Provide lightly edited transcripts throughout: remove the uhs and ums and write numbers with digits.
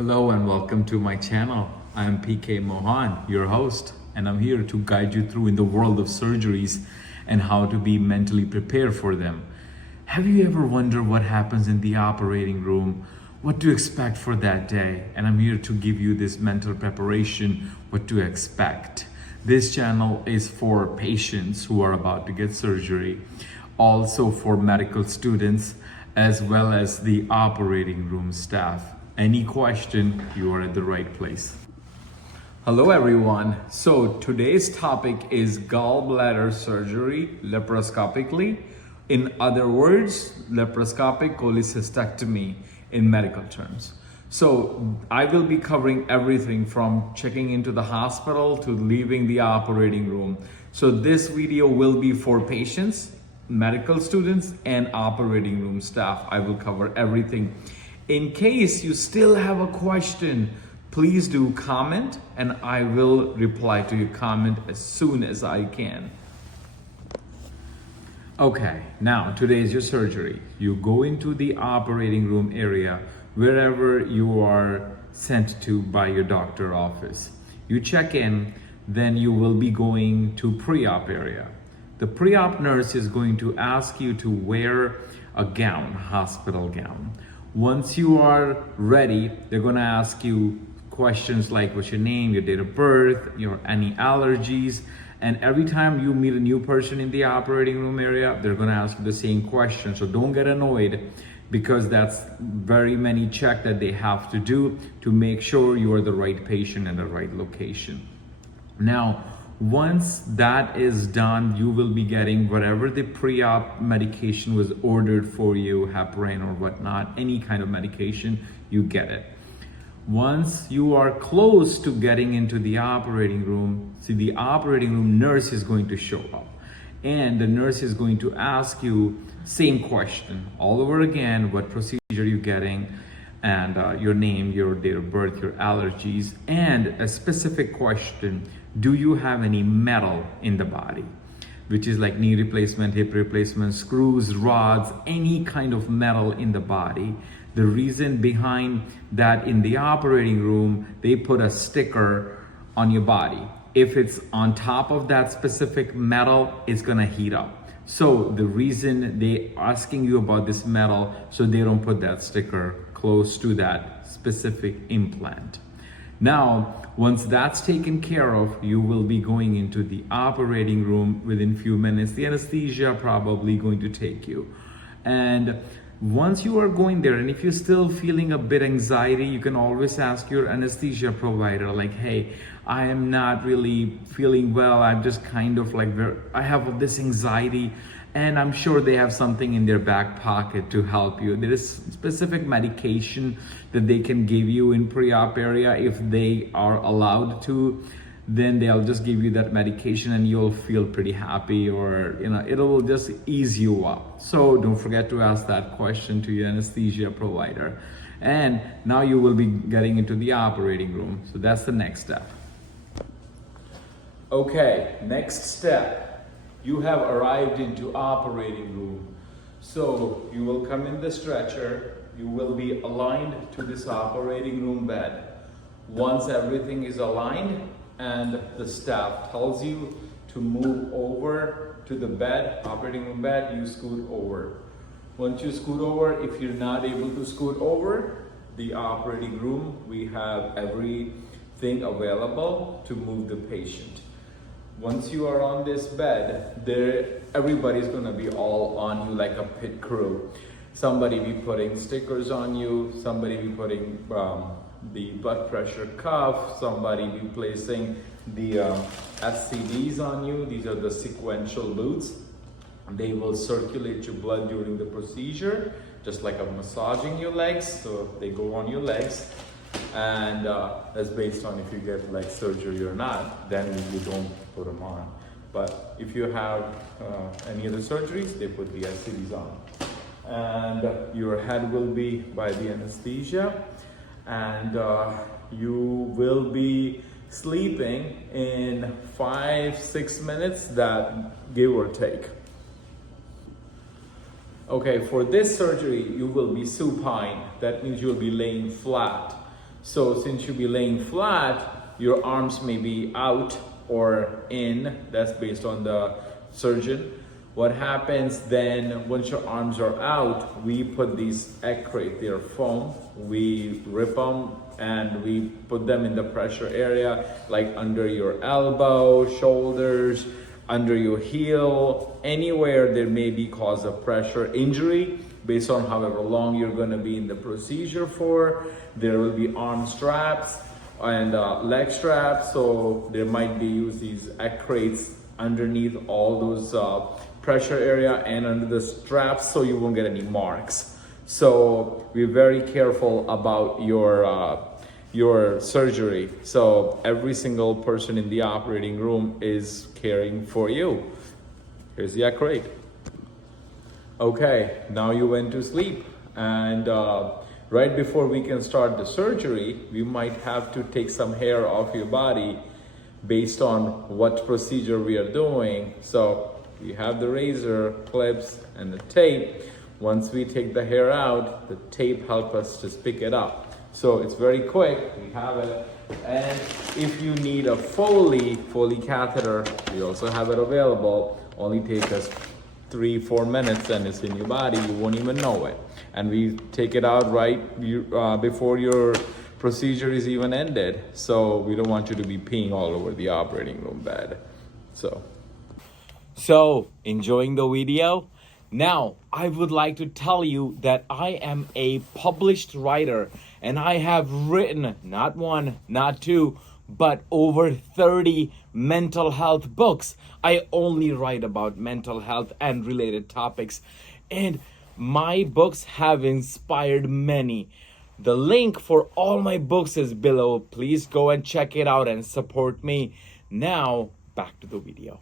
Hello and welcome to my channel. I am PK Mohan, your host, and I'm here to guide you through in the world of surgeries and how to be mentally prepared for them. Have you ever wondered what happens in the operating room? What to expect for that day? And I'm here to give you this mental preparation, what to expect. This channel is for patients who are about to get surgery, also for medical students, as well as the operating room staff. Any question, you are at the right place. Hello everyone. So today's topic is gallbladder surgery laparoscopically. In other words, laparoscopic cholecystectomy in medical terms. So I will be covering everything from checking into the hospital to leaving the operating room. So this video will be for patients, medical students, and operating room staff. I will cover everything. In case you still have a question, please do comment and I will reply to your comment as soon as I can. Okay, now today is your surgery. You go into the operating room area, wherever you are sent to by your doctor office. You check in, then you will be going to pre-op area. The pre-op nurse is going to ask you to wear a gown, hospital gown. Once you are ready, they're gonna ask you questions like what's your name, your date of birth, any allergies, and every time you meet a new person in the operating room area, they're gonna ask you the same question. So don't get annoyed, because that's very many checks that they have to do to make sure you are the right patient in the right location. Now, once that is done, you will be getting whatever the pre-op medication was ordered for you, heparin or whatnot, any kind of medication, you get it. Once you are close to getting into the operating room, see, the operating room nurse is going to show up. And the nurse is going to ask you same question all over again, what procedure you're getting, and your name, your date of birth, your allergies, and a specific question: do you have any metal in the body? Which is like knee replacement, hip replacement, screws, rods, any kind of metal in the body. The reason behind that, in the operating room, they put a sticker on your body. If it's on top of that specific metal, it's gonna heat up. So the reason they asking you about this metal, so they don't put that sticker close to that specific implant. Now, once that's taken care of, you will be going into the operating room within few minutes. The anesthesia probably going to take you. And once you are going there, and if you're still feeling a bit anxiety, you can always ask your anesthesia provider, like, hey, I am not really feeling well. I'm just kind of like, I have this anxiety, and I'm sure they have something in their back pocket to help you. There is specific medication that they can give you in pre-op area. If they are allowed to, then they'll just give you that medication and you'll feel pretty happy, or it'll just ease you up. So don't forget to ask that question to your anesthesia provider. And now you will be getting into the operating room. So that's the next step. Okay, next step. You have arrived into operating room. So you will come in the stretcher. You will be aligned to this operating room bed. Once everything is aligned and the staff tells you to move over to the bed, operating room bed, you scoot over. Once you scoot over, if you're not able to scoot over, the operating room, we have everything available to move the patient. Once you are on this bed, everybody's gonna be all on you like a pit crew. Somebody be putting stickers on you, somebody be putting the blood pressure cuff, somebody be placing the SCDs on you. These are the sequential boots. They will circulate your blood during the procedure, just like I'm massaging your legs. So they go on your legs, and that's based on if you get leg surgery or not. Then you don't put them on. But if you have any other surgeries, they put the SCDs on. And your head will be by the anesthesia, and you will be sleeping in 5-6 minutes, that give or take. Okay, for this surgery, you will be supine. That means you'll be laying flat. So since you'll be laying flat, your arms may be out or in. That's based on the surgeon. What happens then, once your arms are out, we put these egg crate, they're foam. We rip them and we put them in the pressure area, like under your elbow, shoulders, under your heel, anywhere there may be cause of pressure injury, based on however long you're going to be in the procedure for. There will be arm straps and leg straps, so there might be used these egg crates underneath all those pressure area and under the straps, so you won't get any marks. So we're very careful about your surgery. So every single person in the operating room is caring for you. Here's the egg crate. Okay, now you went to sleep, and right before we can start the surgery, we might have to take some hair off your body based on what procedure we are doing. So we have the razor, clips, and the tape. Once we take the hair out, the tape helps us to pick it up. So it's very quick, we have it. And if you need a Foley catheter, we also have it available. Only take us 3-4 minutes and it's in your body, you won't even know it. And we take it out right before your procedure is even ended. So we don't want you to be peeing all over the operating room bed. So enjoying the video? Now, I would like to tell you that I am a published writer and I have written not one, not two, but over 30 mental health books. I only write about mental health and related topics, and my books have inspired many. The link for all my books is below. Please go and check it out and support me. Now, back to the video.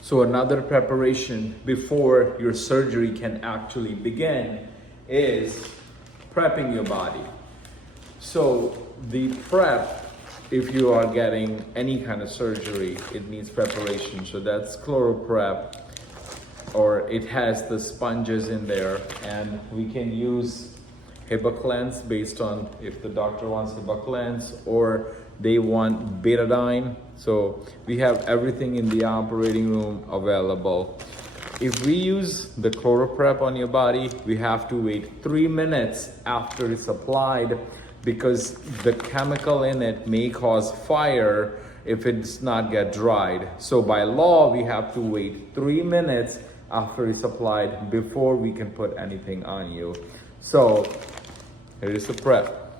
So another preparation before your surgery can actually begin is prepping your body. So the prep, if you are getting any kind of surgery, it needs preparation. So that's ChloraPrep, or it has the sponges in there, and we can use HibaCleanse based on if the doctor wants HibaCleanse or they want betadine. So we have everything in the operating room available. If we use the ChloraPrep on your body, we have to wait 3 minutes after it's applied, because the chemical in it may cause fire if it does not get dried. So by law, we have to wait 3 minutes after it's applied before we can put anything on you. So here is the prep.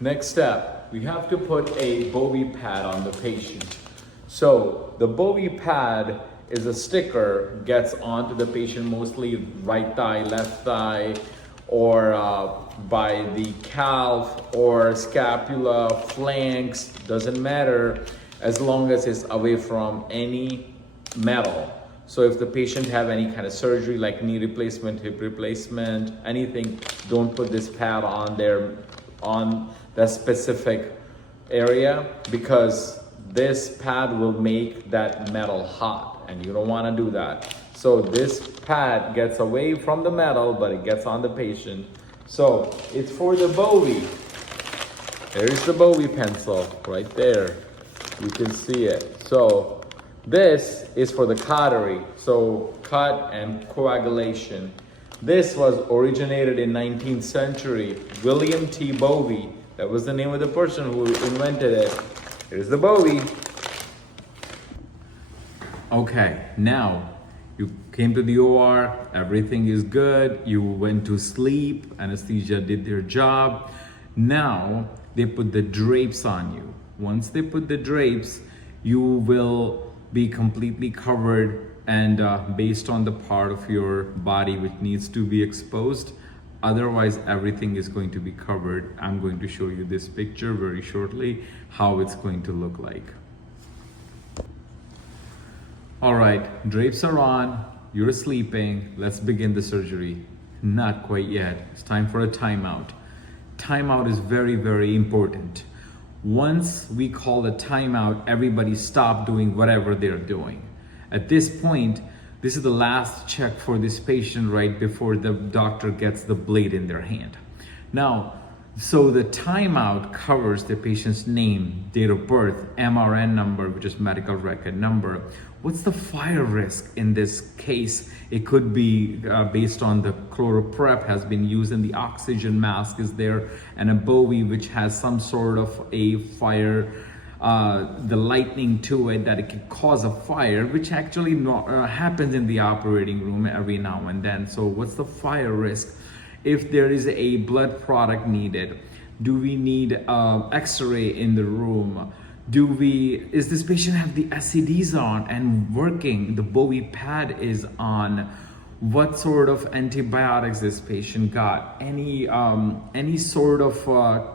Next step, we have to put a Bowie pad on the patient. So the Bowie pad is a sticker, gets onto the patient mostly right thigh, left thigh, or by the calf or scapula, flanks, doesn't matter, as long as it's away from any metal. So if the patient have any kind of surgery like knee replacement, hip replacement, anything, don't put this pad on there, on that specific area, because this pad will make that metal hot and you don't want to do that. So this pad gets away from the metal, but it gets on the patient. So it's for the Bowie. There's the Bowie pencil right there. You can see it. So this is for the cautery. So cut and coagulation. This was originated in 19th century. William T. Bowie. That was the name of the person who invented it. Here's the Bowie. Okay, now you came to the OR, everything is good, you went to sleep, anesthesia did their job. Now they put the drapes on you. Once they put the drapes, you will be completely covered, and based on the part of your body which needs to be exposed. Otherwise, everything is going to be covered. I'm going to show you this picture very shortly, how it's going to look like. All right, drapes are on, you're sleeping, let's begin the surgery. Not quite yet, it's time for a timeout. Timeout is very, very important. Once we call a timeout, everybody stop doing whatever they're doing. At this point, this is the last check for this patient right before the doctor gets the blade in their hand. Now, So the timeout covers the patient's name, date of birth, MRN number, which is medical record number. What's the fire risk in this case? It could be based on the chloroprep has been used and the oxygen mask is there, and a Bowie which has some sort of a fire, the lightning to it, that it could cause a fire, which actually happens in the operating room every now and then. So what's the fire risk? If there is a blood product needed, do we need x-ray in the room? Is this patient have the SCDs on and working, the Bowie pad is on? What sort of antibiotics this patient got? Any sort of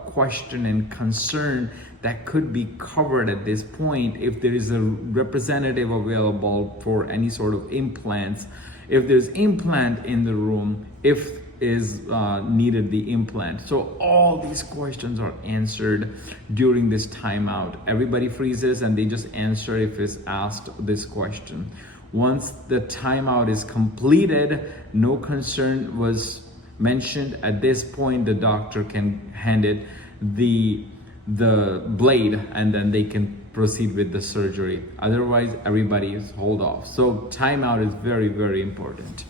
question and concern that could be covered at this point. If there is a representative available for any sort of implants, if there's implant in the room, if is needed the implant. So all these questions are answered during this timeout. Everybody freezes and they just answer if it's asked this question. Once the timeout is completed, no concern was mentioned. At this point, the doctor can hand it the blade and then they can proceed with the surgery. Otherwise, everybody is hold off. So timeout is very, very important.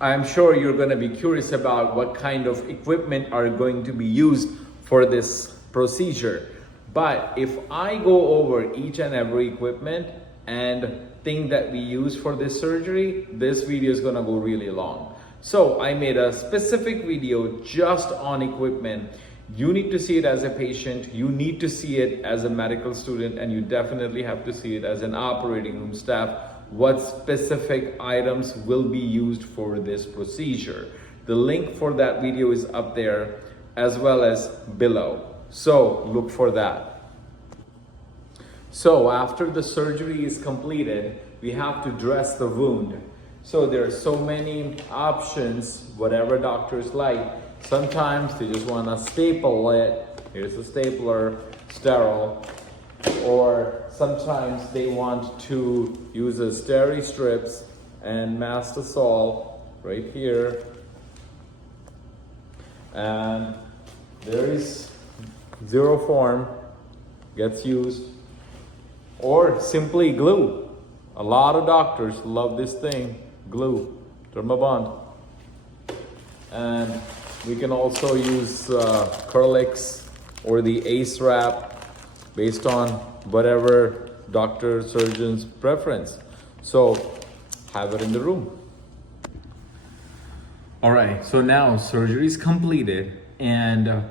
I'm sure you're going to be curious about what kind of equipment are going to be used for this procedure. But if I go over each and every equipment and thing that we use for this surgery, this video is going to go really long. So I made a specific video just on equipment. You need to see it as a patient, you need to see it as a medical student, and you definitely have to see it as an operating room staff. What specific items will be used for this procedure. The link for that video is up there as well as below. So look for that. So after the surgery is completed, we have to dress the wound. So there are so many options, whatever doctors like. Sometimes they just want to staple it. Here's a stapler, sterile. Or sometimes they want to use a steri strips and Mastasol right here. And there is zero form gets used. Or simply glue. A lot of doctors love this thing, glue, Thermabond. And we can also use Curlix or the Ace Wrap based on whatever doctor, surgeon's preference. So have it in the room. All right, so now surgery is completed and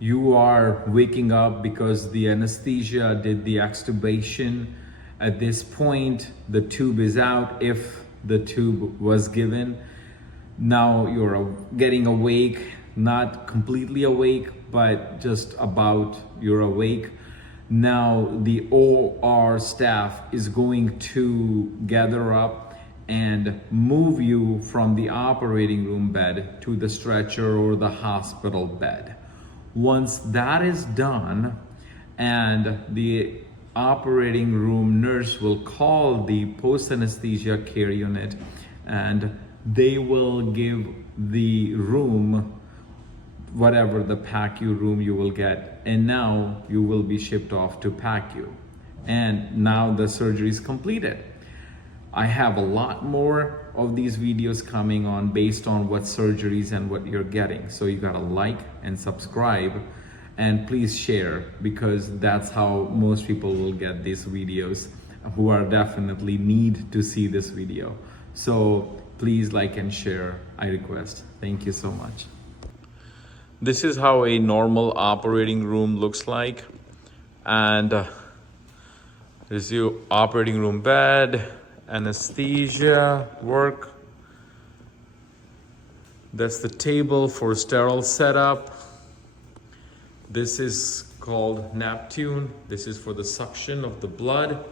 you are waking up because the anesthesia did the extubation. At this point, the tube is out if the tube was given. Now you're getting awake, not completely awake, but just about you're awake. Now the OR staff is going to gather up and move you from the operating room bed to the stretcher or the hospital bed. Once that is done, and the operating room nurse will call the post-anesthesia care unit and they will give the room whatever the PACU room you will get, and now you will be shipped off to PACU. And now the surgery is completed. I have a lot more of these videos coming on based on what surgeries and what you're getting. So you gotta like and subscribe and please share, because that's how most people will get these videos who are definitely need to see this video. So please like and share, I request. Thank you so much. This is how a normal operating room looks like. And there's your operating room bed, anesthesia work. That's the table for sterile setup. This is called Neptune. This is for the suction of the blood.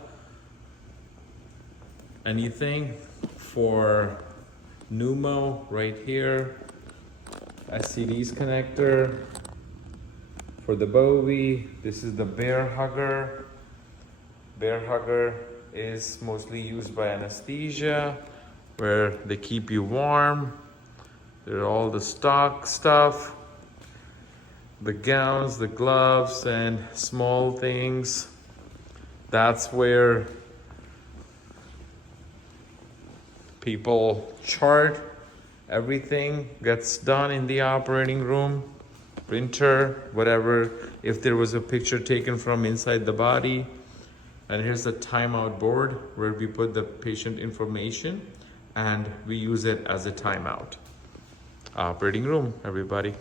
Anything for pneumo right here. SCD's connector for the Bowie. This is the bear hugger. Bear hugger is mostly used by anesthesia, where they keep you warm. There are all the stock stuff. the gowns, the gloves, and small things. That's where people chart. Everything gets done in the operating room. Printer, whatever. If there was a picture taken from inside the body. And here's the timeout board where we put the patient information and we use it as a timeout. Operating room, everybody.